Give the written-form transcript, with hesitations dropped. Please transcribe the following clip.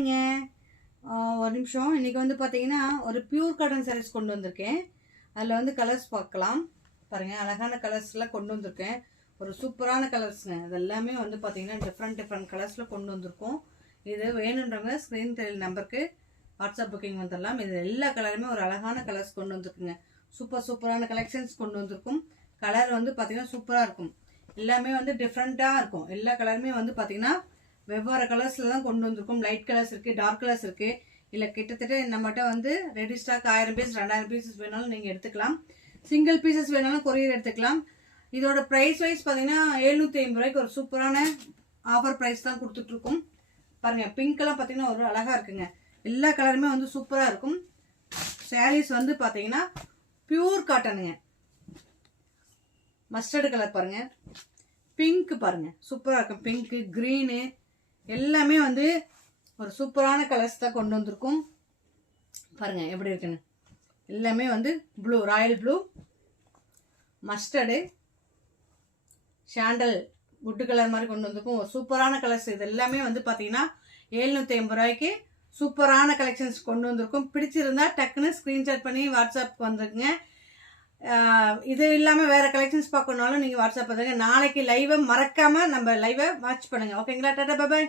ஹாய்ங்க. ஒரு நிமிஷம். இன்றைக்கி வந்து பார்த்தீங்கன்னா ஒரு பியூர் காட்டன் சாரீஸ் கொண்டு வந்திருக்கேன். அதில் வந்து கலர்ஸ் பார்க்கலாம். பாருங்கள், அழகான கலர்ஸ்லாம் கொண்டு வந்திருக்கேன். ஒரு சூப்பரான கலர்ஸுங்க. அது எல்லாமே வந்து பார்த்தீங்கன்னா டிஃப்ரெண்ட் கலர்ஸில் கொண்டு வந்திருக்கோம். இது வேணுன்றவங்க ஸ்க்ரீன் தெரியல நம்பருக்கு வாட்ஸ்அப் புக்கிங் வந்துடலாம். இது எல்லா கலருமே ஒரு அழகான கலர்ஸ் கொண்டு வந்திருக்குங்க. சூப்பரான கலெக்ஷன்ஸ் கொண்டு வந்திருக்கும். கலர் வந்து பார்த்தீங்கன்னா சூப்பராக இருக்கும். எல்லாமே வந்து டிஃப்ரெண்ட்டாக இருக்கும். எல்லா கலருமே வந்து பார்த்தீங்கன்னா வெவ்வேறு கலர்ஸில் தான் கொண்டு வந்திருக்கும். லைட் கலர்ஸ் இருக்குது, டார்க் கலர்ஸ் இருக்குது. இல்லை கிட்டத்தட்ட நம்மகிட்ட வந்து ரெடி ஸ்டாக் 1000 பீஸ் 2000 பீசஸ் வேணாலும் நீங்கள் எடுத்துக்கலாம். சிங்கிள் பீசஸ் வேணாலும் கொரியர் எடுத்துக்கலாம். இதோட ப்ரைஸ் வைஸ் பார்த்தீங்கன்னா 750 ரூபாய்க்கு ஒரு சூப்பரான ஆஃபர் ப்ரைஸ் தான் கொடுத்துட்ருக்கோம். பாருங்கள், பிங்க்கெல்லாம் பார்த்தீங்கன்னா ஒரு அழகாக இருக்குங்க. எல்லா கலருமே வந்து சூப்பராக இருக்கும். சாரீஸ் வந்து பார்த்தீங்கன்னா பியூர் காட்டனுங்க. மஸ்டர்டு கலர் பாருங்கள், பிங்க் பாருங்கள் சூப்பராக இருக்கும். பிங்க்கு, க்ரீனு எல்லாமே வந்து ஒரு சூப்பரான கலர்ஸ் தான் கொண்டு வந்திருக்கும். பாருங்கள் எப்படி இருக்குன்னு. எல்லாமே வந்து blue, royal blue, mustard, sandal, குட்டு கலர் மாதிரி கொண்டு வந்திருக்கும். ஒரு சூப்பரான கலர்ஸ். இது எல்லாமே வந்து பார்த்தீங்கன்னா 750 ரூபாய்க்கு சூப்பரான கலெக்ஷன்ஸ் கொண்டு வந்திருக்கும். பிடிச்சிருந்தா டக்குன்னு ஸ்க்ரீன்ஷாட் பண்ணி வாட்ஸ்அப்புக்கு வந்துருக்குங்க. இது இல்லாமல் வேறு கலெக்ஷன்ஸ் பார்க்கணுனாலும் நீங்கள் வாட்ஸ்அப் பண்ணுங்க. நாளைக்கு லைவை மறக்காமல் நம்ம லைவை வாட்ச் பண்ணுங்கள். ஓகேங்களா? டாடா, பாய்.